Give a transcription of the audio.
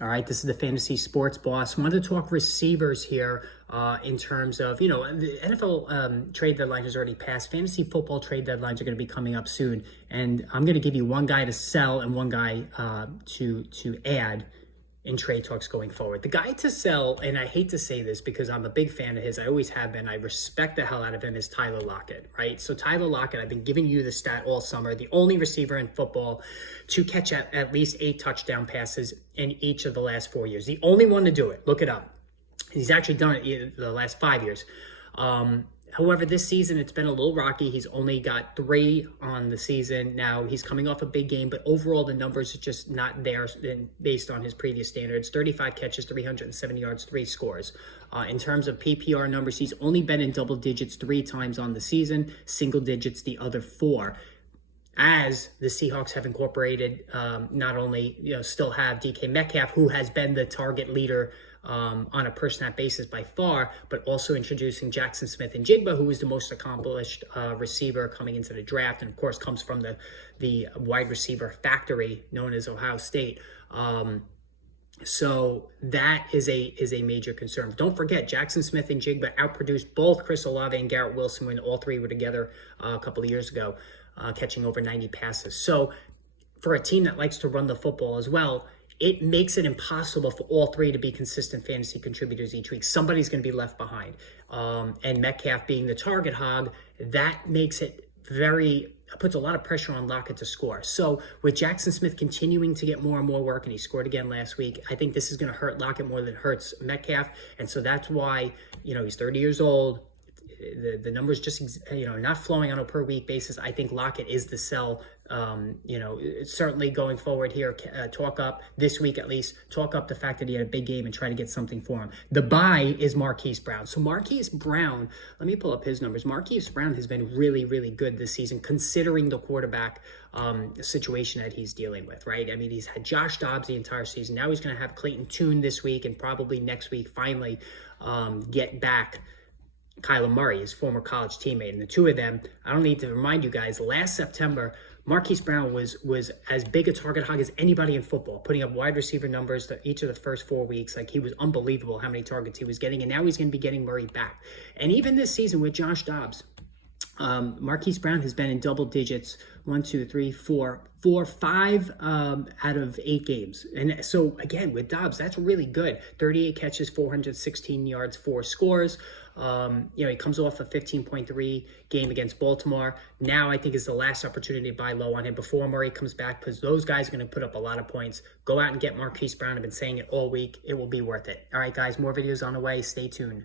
All right, this is the Fantasy Sports Boss. Wanted to talk receivers here in terms of, the NFL trade deadline has already passed. Fantasy football trade deadlines are going to be coming up soon. And I'm going to give you one guy to sell and one guy to add in trade talks going forward. The guy to sell, and I hate to say this because I'm a big fan of his, I always have been, I respect the hell out of him, is Tyler Lockett, right? So Tyler Lockett, I've been giving you the stat all summer, the only receiver in football to catch at least 8 touchdown passes in each of the last 4 years. The only one to do it. Look it up. He's actually done it the last 5 years. However, this season it's been a little rocky. He's only got 3 on the season. Now he's coming off a big game, but overall the numbers are just not there based on his previous standards. 35 catches, 370 yards, 3 scores. In terms of PPR numbers, he's only been in double digits 3 times on the season, single digits the other 4. As the Seahawks have incorporated, not only still have DK Metcalf, who has been the target leader on a per snap basis by far, but also introducing Jackson Smith-Njigba, who is the most accomplished receiver coming into the draft, and of course comes from the wide receiver factory known as Ohio State. So that is a major concern. Don't forget, Jackson Smith-Njigba outproduced both Chris Olave and Garrett Wilson when all 3 were together a couple of years ago, catching over 90 passes. So for a team that likes to run the football as well, it makes it impossible for all 3 to be consistent fantasy contributors each week. Somebody's going to be left behind. And Metcalf being the target hog, that makes it puts a lot of pressure on Lockett to score. So with Jackson Smith continuing to get more and more work, and he scored again last week, I think this is going to hurt Lockett more than it hurts Metcalf. And so that's why, he's 30 years old. The numbers just, not flowing on a per week basis. I think Lockett is the sell. Certainly going forward here, talk up this week at least, talk up the fact that he had a big game and try to get something for him. The buy is Marquise Brown. So Marquise Brown, let me pull up his numbers. Marquise Brown has been really, really good this season, considering the quarterback situation that he's dealing with, right? I mean, he's had Josh Dobbs the entire season. Now he's going to have Clayton Tune this week, and probably next week finally get back Kyler Murray, his former college teammate. And the two of them, I don't need to remind you guys, last September, Marquise Brown was as big a target hog as anybody in football, putting up wide receiver numbers each of the first 4 weeks. Like, he was unbelievable how many targets he was getting. And now he's going to be getting Murray back. And even this season with Josh Dobbs, Marquise Brown has been in double digits 5 out of 8 games. And so again, with Dobbs, that's really good. 38 catches, 416 yards, 4 scores. He comes off a 15.3 game against Baltimore. Now I think is the last opportunity to buy low on him before Murray comes back, because those guys are going to put up a lot of points. Go out and get Marquise Brown. I've been saying it all week. It will be worth it. All right, guys, more videos on the way. Stay tuned.